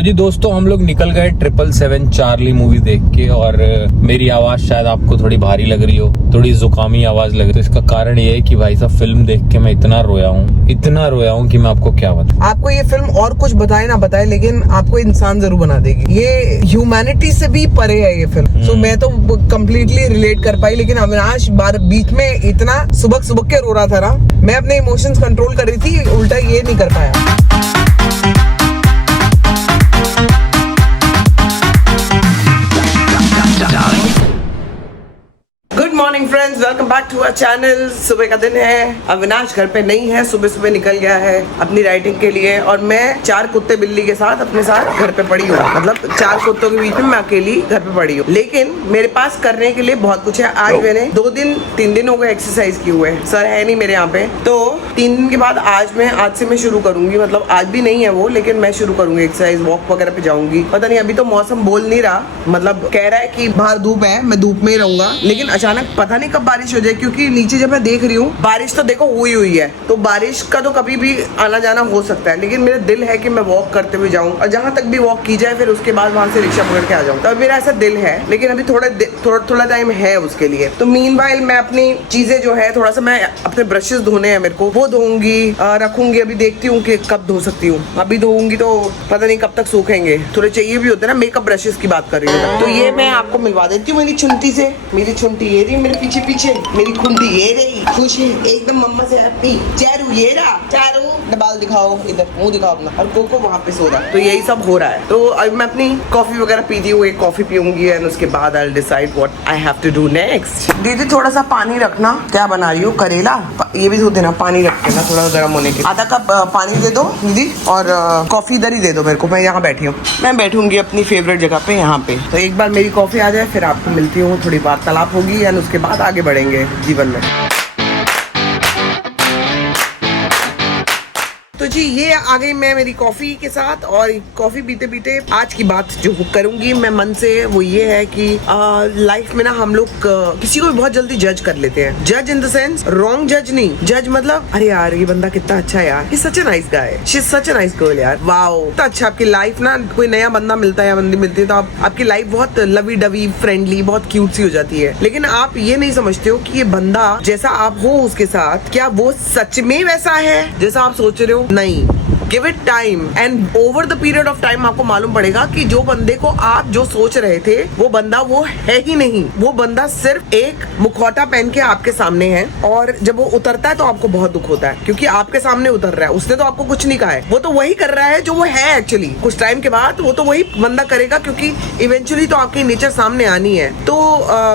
तो जी दोस्तों, हम लोग निकल गए 777 चार्ली मूवी देख के। और मेरी आवाज शायद आपको थोड़ी भारी लग रही हो, थोड़ी जुकामी आवाज लग रही है। तो इसका कारण ये है कि भाई साहब फिल्म देख के मैं इतना रोया हूँ कि मैं आपको क्या बताऊं। आपको ये फिल्म और कुछ बताए ना बताए, लेकिन आपको इंसान जरूर बना देगी। ये ह्यूमैनिटी से भी परे है ये फिल्म। तो मैं तो कम्प्लीटली रिलेट कर पाई, लेकिन अविनाश बीच में इतना सुबह के रो रहा था ना, मैं अपने इमोशंस कंट्रोल कर रही थी, उल्टा ये नहीं कर पाया। Good morning friends, welcome back to our channel. सुबह का दिन है, अविनाश घर पे नहीं है, सुबह निकल गया है अपनी राइटिंग के लिए। और मैं 4 कुत्ते बिल्ली के साथ अपने साथ घर पे पड़ी हूँ। मतलब 4 कुत्तों के बीच में मैं अकेली घर पे पड़ी हूँ, लेकिन मेरे पास करने के लिए बहुत कुछ है। आज मैंने 3 दिन हो गए एक्सरसाइज किए हुए। सर है नहीं मेरे यहाँ पे, तो 3 दिन के बाद आज से मैं शुरू करूंगी। मतलब आज भी नहीं है वो, लेकिन मैं शुरू करूंगी एक्सरसाइज, वॉक वगैरह पे जाऊंगी। पता नहीं, अभी तो मौसम बोल नहीं रहा, मतलब कह रहा है कि बाहर धूप है, मैं धूप में ही रहूंगा, लेकिन अचानक पता नहीं कब बारिश हो जाए। क्योंकि नीचे जब मैं देख रही हूँ, बारिश तो देखो हुई है, तो बारिश का तो कभी भी आना जाना हो सकता है। लेकिन मेरा दिल है कि मैं वॉक करते हुए जाऊँ, और जहां तक भी वॉक की जाए, फिर उसके बाद वहां से रिक्शा पकड़ के आ जाऊँ। तो मेरा ऐसा दिल है, लेकिन अभी थोड़ा टाइम है उसके लिए। तो मीनवाइल मैं अपनी चीजें जो है, थोड़ा सा मैं अपने ब्रशेस धोने हैं मेरे को, वो धोऊंगी, रखूंगी। अभी देखती हूँ कि कब धो सकती हूँ। अभी धोऊंगी तो पता नहीं कब तक सूखेंगे, थोड़े चाहिए भी होते हैं ना। मेकअप ब्रशेस की बात कर रही हूँ। तो ये मैं आपको मिलवा देती हूँ मेरी छुंटी से। मेरी छुंटी ये रही, मेरे पीछे मेरी खुंटी ये रही, खुश है एकदम मम्मा से हैप्पी। चारू ये रहा, चारू बाल दिखाओ, इधर मुंह दिखाओ अपना, और कोको वहाँ पे सो रहा है। तो यही सब हो रहा है। तो अब मैं अपनी कॉफी वगैरह पीती हूँ, एक कॉफी पीऊंगी, एंड उसके बाद I will decide what I have to do next. दीदी थोड़ा सा पानी रखना। क्या बना रही हो? करेला? ये भी धो देना, पानी रख देना थोड़ा गर्म होने के। आधा कप पानी दे दो दीदी, और कॉफी इधर ही दे दो मेरे को। मैं यहाँ बैठी हूँ, मैं बैठूंगी अपनी फेवरेट जगह पे, यहाँ पे। तो एक बार मेरी कॉफी आ जाए, फिर आपको मिलती हूँ, थोड़ी वार्तालाप होगी, एंड उसके बाद आगे बढ़ेंगे जीवन में। तो जी ये आ गई मैं मेरी कॉफी के साथ, और कॉफी पीते पीते आज की बात जो करूंगी मैं मन से, वो ये है कि लाइफ में ना हम लोग किसी को भी बहुत जल्दी जज कर लेते हैं। जज इन द सेंस रॉन्ग जज नहीं, जज मतलब अरे यार ये बंदा कितना अच्छा है यार, ये such a nice guy, she is such a nice girl यार, वाओ तो अच्छा। आपकी लाइफ ना, कोई नया बंदा मिलता है या बंदी मिलती है, तो आपकी लाइफ बहुत लवी डवी, फ्रेंडली, बहुत क्यूट सी हो जाती है। लेकिन आप ये नहीं समझते हो कि ये बंदा जैसा आप हो उसके साथ, क्या वो सच में वैसा है जैसा आप सोच रहे हो? नहीं। Give it time, and over the period of time आपको मालूम पड़ेगा कि जो बंदे को आप जो सोच रहे थे वो बंदा वो है ही नहीं। वो बंदा सिर्फ एक मुखौटा पहन के आपके सामने है, और जब वो उतरता है तो आपको बहुत दुख होता है, क्योंकि आपके सामने उतर रहा है। उसने तो आपको कुछ नहीं कहा है, वो तो वही कर रहा है जो वो है एक्चुअली। कुछ टाइम के बाद वो तो वही बंदा करेगा, क्योंकि इवेंचुअली तो आपकी नेचर सामने आनी है। तो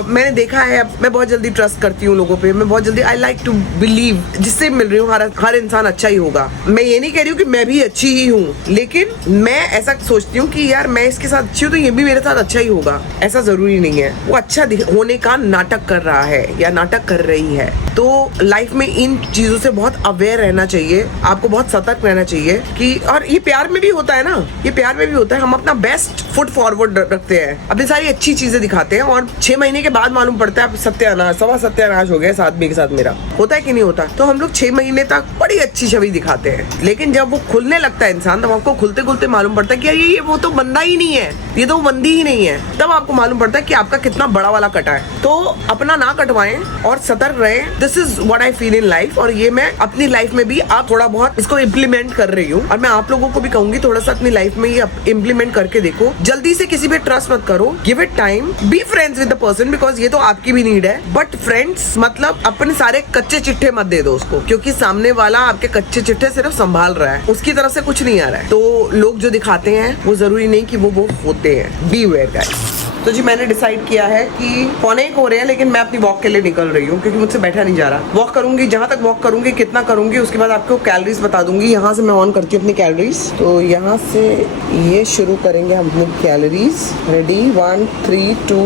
मैंने देखा है, मैं बहुत जल्दी ट्रस्ट करती हूँ लोगों पे, मैं बहुत जल्दी आई लाइक टू बिलीव, जिससे मिल रही हूँ हर इंसान अच्छा ही होगा। मैं ये नहीं कह रही हूँ कि मैं भी अच्छी ही हूँ, लेकिन मैं ऐसा सोचती हूँ कि यार मैं इसके साथ अच्छी हूँ तो ये भी मेरे साथ अच्छा ही होगा। ऐसा जरूरी नहीं है। वो अच्छा होने का नाटक कर रहा है या नाटक कर रही है। तो लाइफ में इन चीजों से बहुत अवेयर रहना चाहिए, आपको बहुत सतर्क रहना चाहिए कि, और ये प्यार में भी होता है ना, ये प्यार में भी होता है। हम अपना बेस्ट फुट फॉरवर्ड रखते हैं, अपनी सारी अच्छी चीजें दिखाते हैं, और 6 महीने के बाद मालूम पड़ता है सत्यानाश, सत्यानाश हो गया इस आदमी के साथ मेरा। होता है कि नहीं होता? तो हम लोग 6 महीने तक बड़ी अच्छी छवि दिखाते हैं, लेकिन जब वो खुलने लगता है इंसान, तब आपको खुलते खुलते मालूम पड़ता है कि ये वो तो बंदा ही नहीं है, ये तो बंदी ही नहीं है। तब आपको मालूम पड़ता है कि आपका कितना बड़ा वाला कटा है। तो अपना ना कटवाएं और सतर्क रहें। This is what I feel in life, और ये मैं अपनी लाइफ में भी आप थोड़ा बहुत इसको इम्प्लीमेंट कर रही हूँ, और मैं आप लोगों को भी कहूंगी थोड़ा सा अपनी लाइफ में ये इम्प्लीमेंट करके देखो। जल्दी से किसी पे ट्रस्ट मत करो, give it time, be friends with the person, because ये तो आपकी भी नीड है। बट फ्रेंड्स मतलब अपने सारे कच्चे चिट्ठे मत दे दो उसको, क्योंकि सामने वाला आपके कच्चे चिट्ठे सिर्फ संभाल रहा है, उसकी तरफ से कुछ नहीं आ रहा है। तो लोग जो दिखाते हैं वो जरूरी नहीं कि वो होते हैं। Be aware guys. तो जी मैंने डिसाइड किया है कि 11:15 हो रहे हैं, लेकिन मैं अपनी वॉक के लिए निकल रही हूँ, क्योंकि मुझसे बैठा नहीं जा रहा। वॉक करूंगी, जहां तक वॉक करूंगी, कितना करूंगी, उसके बाद आपको कैलोरीज बता दूंगी। यहाँ से मैं ऑन करती हूँ अपनी कैलोरीज। तो यहाँ से ये शुरू करेंगे हम अपनी कैलोरीज। Ready, 1 3 2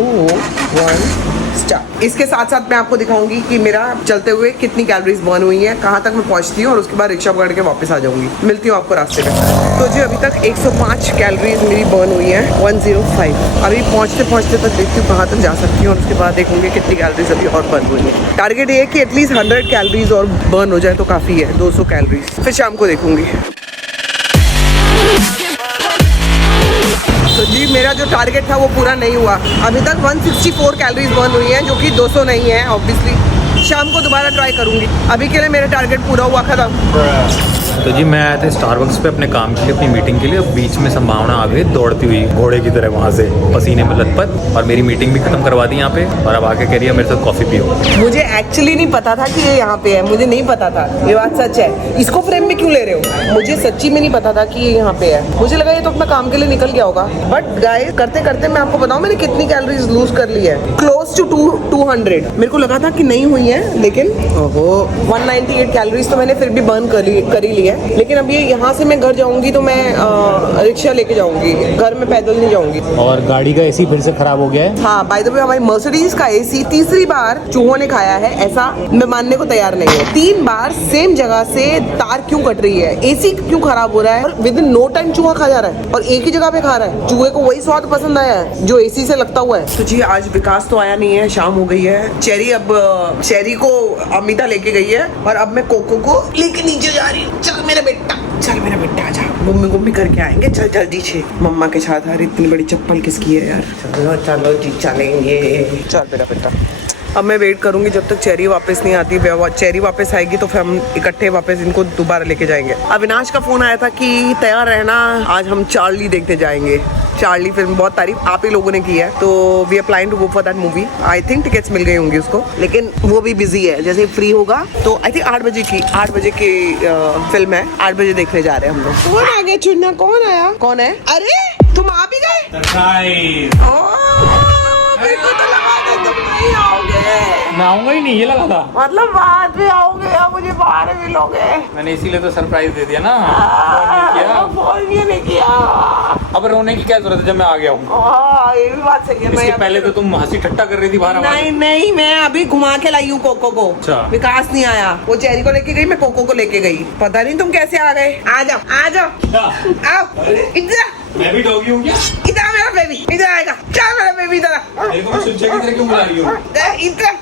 1 start. इसके साथ साथ मैं आपको दिखाऊंगी कि मेरा चलते हुए कितनी कैलोरीज बर्न हुई है, कहाँ तक मैं पहुँचती हूँ, और उसके बाद रिक्शा पकड़ के वापस आ जाऊंगी। मिलती हूँ आपको रास्ते में। तो जी अभी तक 105 कैलोरीज मेरी बर्न हुई है, 105। अभी पहुँचते तक देखती हूँ कहाँ तक जा सकती हूँ, और उसके बाद देखूंगी कितनी कैलोरीज अभी और बर्न हुई है। टारगेट ये है कि एटलीस्ट 100 कैलोरीज और बर्न हो जाए तो काफ़ी है, 200 कैलोरीज। फिर शाम को देखूंगी। तो जी मेरा जो टारगेट था वो पूरा नहीं हुआ। अभी तक 164 कैलोरीज बर्न हुई है, जो कि 200 नहीं है ऑब्वियसली। शाम को दोबारा ट्राई करूंगी। अभी के लिए मेरा टारगेट पूरा हुआ, खत्म। तो जी मैं आया था स्टारबक्स पे अपने काम के लिए, अपनी मीटिंग के लिए। बीच में संभावना आ गई दौड़ती हुई घोड़े की तरह वहाँ से, पसीने में लथपथ, और मेरी मीटिंग भी खत्म करवा दी यहाँ पे। और अब आके कह रही है मेरे साथ कॉफी पियो। मुझे एक्चुअली नहीं पता था कि ये यहाँ पे है, मुझे नहीं पता था, ये बात सच है। इसको फ्रेम में क्यों ले रहे हो? मुझे सच्ची में नहीं पता था कि ये यहाँ पे है। मुझे लगा ये तो अपना काम के लिए निकल गया होगा। बट गाइस करते करते मैं आपको बताऊँ मैंने कितनी कैलोरीज लूज कर ली है, क्लोज टू 200। मेरे को लगा था कि नहीं हुई है, लेकिन 198 कैलोरीज तो मैंने फिर भी बर्न कर ही ली है। लेकिन अब ये यहाँ से मैं घर जाऊंगी तो मैं रिक्शा लेके जाऊंगी, घर में पैदल नहीं जाऊंगी। और गाड़ी का एसी फिर से खराब हो गया है। हाँ, बाय द वे हमारी मर्सिडीज का एसी तीसरी बार चूहों ने खाया है, ऐसा मैं मानने को तैयार नहीं है। 3 बार सेम जगह से तार क्यों कट रही है, एसी क्यों खराब हो रहा है, और विद इन नो टाइम चूहा खा जा रहा है, और एक ही जगह पे खा रहा है। चूहे को वही स्वाद पसंद आया है जो एसी से लगता हुआ है। तो जी आज विकास तो आया नहीं है, शाम हो गई है। चेरी को अमिता लेके गई है, और अब मैं कोको को लेके नीचे जा रही हूँ। चल मेरा बेटा, चल मेरा बेटा, आजा। घूमी करके आएंगे, चल जल्दी से। मम्मा के साथ। अरे इतनी बड़ी चप्पल किसकी है यार? चलो चलो जी चलेंगे। चल मेरा बेटा। अब मैं वेट करूंगी जब तक चेरी वापस नहीं आती। चेरी वापस आएगी तो फिर हम इकट्ठे वापस इनको दोबारा लेके जाएंगे। अविनाश का फोन आया था कि तैयार रहना, आज हम चार्ली देखते जाएंगे। चार्ली फिल्म बहुत तारीफ आप ही लोगों ने की है, तो we are planning to go for that movie. I think tickets मिल गई होंगी उसको, लेकिन वो भी बिजी है। जैसे फ्री होगा तो आई थिंक 8 बजे की फिल्म है। 8 बजे देखने जा रहे हैं हम लोग। कौन आ गए चुन्ना? कौन आया? कौन है? अरे तुम आ भी गए? मेरे को तो लगा था तुम नहीं आओगे। मैं आऊंगा ही नहीं, ये लगा था। मतलब बाद में आओगे या मुझे बाहर मिलोगे? मैंने इसीलिए तो सरप्राइज दे दिया ना। फोन नहीं किया। अब रोने की क्या जरूरत है जब मैं आ गया हूँ? ये भी बात सही है। इसके पहले तो तुम हंसी ठट्टा कर रही थी बाहर। नहीं, मैं अभी घुमा के लाई हूँ कोको को। अच्छा। विकास नहीं आया, वो चेरी को लेके गई, मैं कोको को लेके गई। पता नहीं तुम कैसे आ गए। आ जाओ आओ इधर। मैं भी डॉगी हूँ क्या? इधर मेरा बेबी, इधर आएगा। क्या मेरा बेबी इधर? देखो मैं चुनचा की तरह क्यों बुला रही हूँ? इधर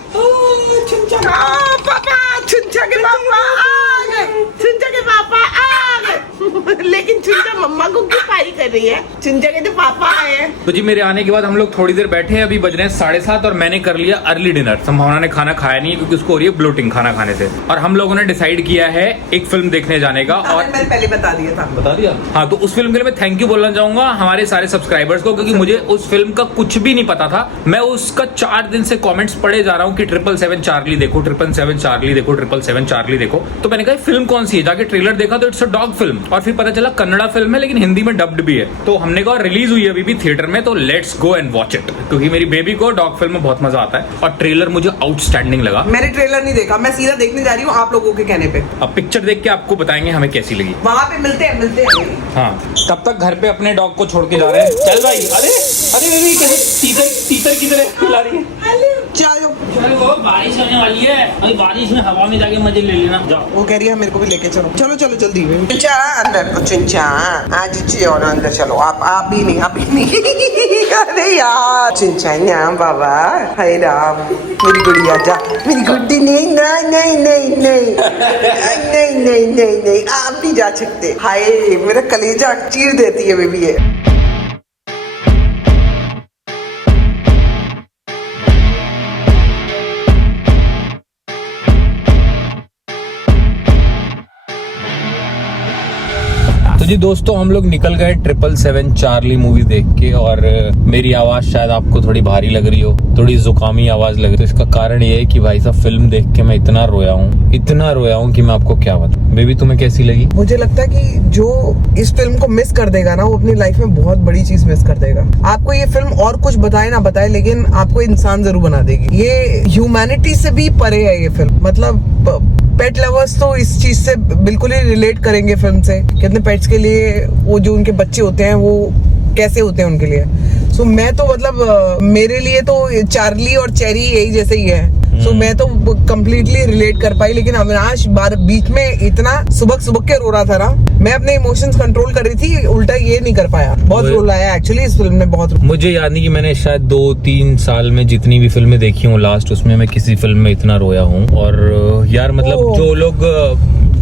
पापा, चुनचा के पापा आ गए। चुनचा के पापा आ गए। लेकिन चुनचा मम्मा को क्यों पारी कर रही है? चुनचा के जो पापा आए हैं। तो जी मेरे आने के बाद हम लोग थोड़ी देर बैठे हैं। अभी बज रहे हैं 7:30 और मैंने कर लिया अर्ली डिनर। संभावना ने खाना खाया नहीं है क्योंकि उसको हो रही है ब्लोटिंग खाना खाने से। और हम लोगों ने डिसाइड किया है एक फिल्म देखने जाने का। और मैंने पहले बता दिया। हाँ, तो उस फिल्म के लिए मैं थैंक यू बोलना चाहूंगा हमारे सारे सब्सक्राइबर्स को, क्योंकि मुझे उस फिल्म का कुछ भी नहीं पता था। मैं उसका 4 दिन से कमेंट्स पढ़े जा रहा हूँ कि 777 चार्ली देखो, 777 चार्ली देखो, 777 चार्ली देखो। तो मैंने कहा फिल्म कौन सी है? जाके ट्रेलर देखा तो इट्स अ डॉग फिल्म, और फिर पता चला कन्नड़ा फिल्म है लेकिन हिंदी में डब्ड भी है। तो हमने कहा रिलीज हुई अभी भी थिएटर में, तो let's go and watch it, क्योंकि मेरी बेबी को डॉग फिल्म में बहुत मजा आता है। और ट्रेलर मुझे आउटस्टैंडिंग लगा। मैंने ट्रेलर नहीं देखा, मैं सीधा देखने जा रही हूँ आप लोगों के कहने पे। अब पिक्चर देख के आपको बताएंगे हमें कैसी लगी। वहाँ पे मिलते हैं। हाँ, तब तक घर पे अपने डॉग को छोड़ के जा रहे हैं। चल भाई। अरे बेबी कैसे तीतर की तरह खिला रही है। चलो बारिश होने वाली है, अभी बारिश में हवा में जाके मजे ले लेना। जाओ। वो कह रही है मेरे को भी लेके चलो। चलो जल्दी। चुंचा अंदर, चुंचा आज और अंदर चलो। आप भी नहीं। अरे यार चुंचा यहाँ बाबा, हाय राम मेरी गुड़िया जा, मेरी गुड्डी। नहीं, आप नहीं जा सकते। हाय मेरा कलेजा चीर देती है बेबी है। जी दोस्तों हम लोग निकल गए 777 चार्ली मूवी देख के, और मेरी आवाज शायद आपको थोड़ी भारी लग रही हो, थोड़ी जुकामी आवाज लग रही है। तो इसका कारण ये है कि भाई साहब फिल्म देख के मैं इतना रोया हूँ कि मैं आपको क्या बताऊं। बेबी तुम्हें कैसी लगी? मुझे लगता है कि जो इस फिल्म को मिस कर देगा ना, वो अपनी लाइफ में बहुत बड़ी चीज मिस कर देगा। आपको ये फिल्म और कुछ बताए ना बताए, लेकिन आपको इंसान जरूर बना देगी। ये ह्यूमैनिटी से भी परे है ये फिल्म। मतलब पेट लवर्स तो इस चीज से बिल्कुल ही रिलेट करेंगे फिल्म से, कि अपने पेट्स के लिए वो जो उनके बच्चे होते हैं वो कैसे होते हैं उनके लिए। सो मैं तो मतलब मेरे लिए तो चार्ली और चेरी यही जैसे ही है। सो मैं तो कम्प्लीटली रिलेट कर पाई। लेकिन अविनाश बीच में इतना सुबह के रो रहा था ना, मैं अपने इमोशंस कंट्रोल कर रही थी, उल्टा ये नहीं कर पाया। बहुत रोल आया एक्चुअली इस फिल्म में, बहुत। मुझे याद नहीं कि मैंने शायद 2-3 साल में जितनी भी फिल्में देखी हूँ लास्ट, उसमें मैं किसी फिल्म में इतना रोया हूँ। और यार मतलब जो लोग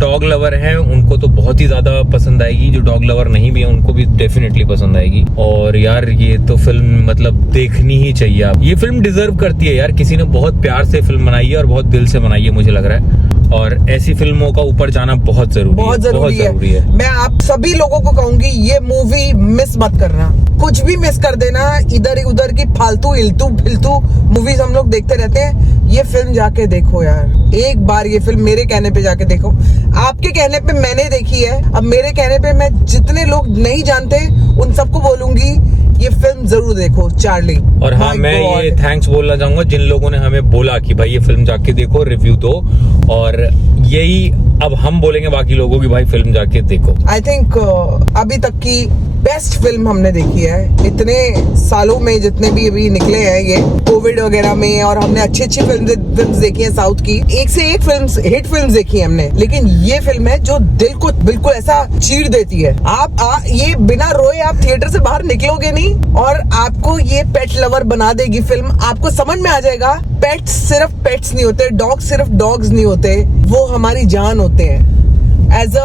डॉग लवर हैं उनको तो बहुत ही ज्यादा पसंद आएगी, जो डॉग लवर नहीं भी है उनको भी डेफिनेटली पसंद आएगी। और यार ये तो फिल्म मतलब देखनी ही चाहिए आप, ये फिल्म डिजर्व करती है यार, किसी ने बहुत प्यार से फिल्म बनाई है और बहुत दिल से बनाई है मुझे लग रहा है, और ऐसी फिल्मों का ऊपर जाना बहुत जरूरी है। मैं आप सभी लोगों को कहूंगी ये मूवी मिस मत करना, कुछ भी मिस कर देना, इधर उधर की फालतू इल्तू फिल्तू मूवीज हम लोग देखते रहते हैं, ये फिल्म जाके देखो यार, एक बार ये फिल्म मेरे कहने पे जाके देखो। आपके कहने पे मैंने देखी है, अब मेरे कहने पे मैं जितने लोग नहीं जानते उन सबको बोलूंगी ये फिल्म जरूर देखो, चार्ली। और हाँ, मैं ये थैंक्स बोलना चाहूंगा जिन लोगों ने हमें बोला कि भाई ये फिल्म जाके देखो, रिव्यू दो, और यही अब हम बोलेंगे बाकी लोगों की भाई फिल्म जाके देखो। आई थिंक अभी तक की बेस्ट फिल्म हमने देखी है इतने सालों में, जितने भी अभी निकले हैं ये कोविड वगैरह में, और हमने अच्छी फिल्म्स देखी हैं साउथ की, एक से एक हिट फिल्म्स देखी है हमने, लेकिन ये फिल्म है जो दिल को बिल्कुल ऐसा चीर देती है। आप ये बिना रोए आप थिएटर से बाहर निकलोगे नहीं, और आपको ये पेट लवर बना देगी फिल्म। आपको समझ में आ जाएगा पेट्स सिर्फ पेट्स नहीं होते, डॉग्स सिर्फ डॉग्स नहीं होते, वो हमारी जान होते हैं। As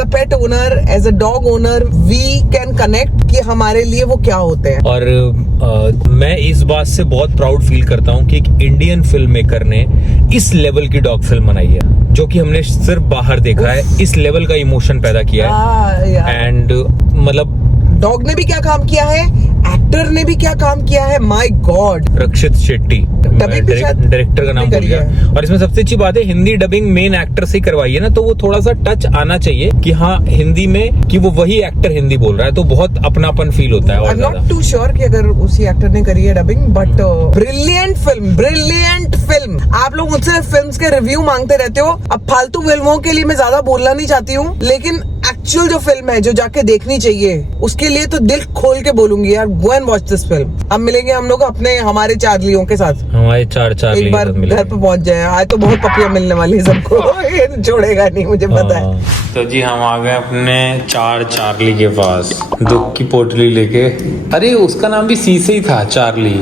a pet owner, as a dog owner, we can connect कि हमारे लिए वो क्या होते हैं। और मैं इस बात से बहुत प्राउड फील करता हूँ कि एक इंडियन फिल्म मेकर ने इस लेवल की डॉग फिल्म बनाई है, जो कि हमने सिर्फ बाहर देखा है, इस लेवल का इमोशन पैदा किया है। एंड मतलब डॉग ने भी क्या काम किया है, एक्टर ने भी क्या काम किया है, my God. Rakshit Shetty director का नाम भूल गया। और इसमें सबसे अच्छी बात है हिंदी डबिंग मेन एक्टर से करवाई है ना, तो वो थोड़ा सा टच आना चाहिए कि हाँ हिंदी में कि वो वही एक्टर हिंदी बोल रहा है, तो बहुत अपनापन फील होता है। और नॉट टू श्योर कि अगर उसी एक्टर ने करी है डबिंग, बट ब्रिलियंट फिल्म। आप लोग मुझसे फिल्म्स के रिव्यू मांगते रहते हो, अब फालतू फिल्मों के लिए मैं ज्यादा बोलना नहीं चाहती हूँ, लेकिन एक्चुअल जो फिल्म है जो जाके देखनी चाहिए उसके लिए तो दिल खोल के बोलूंगी यार, go and watch this film. अब मिलेंगे हम लोग हमारे चार्लियों के साथ, हमारे चार एक बार घर पे पहुंच जाए। आज तो बहुत पपियां मिलने वाली है सबको, ये छोड़ेगा नहीं मुझे पता है। तो जी हम आ गए अपने चार्ली के पास, दुख की पोटली लेके। अरे उसका नाम भी सी से ही था, चार्ली।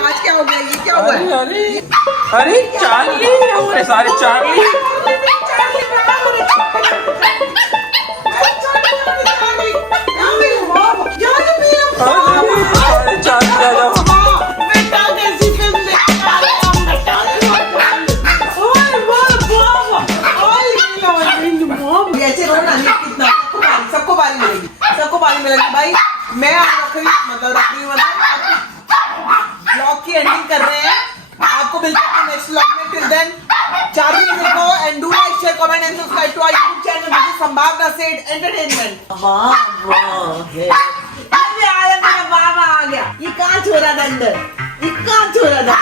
आज क्या हो गया, ये क्या हुआ है? अरे चार्ली, हमारे सारे चार्ली। सबको पानी मिलेगी भाई। मैं रखी ब्लॉग की एंडिंग कर रहे हैं, आपको मिलते हैं नेक्स्ट व्लॉग में। टिल देन चार्ली देखो and do like, share, comment and subscribe to our YouTube channel this is Sambhavna Seth entertainment. ये आया मेरा बाबा आ गया, ये कहाँ छोड़ा था अंदर, ये कहाँ छोड़ा था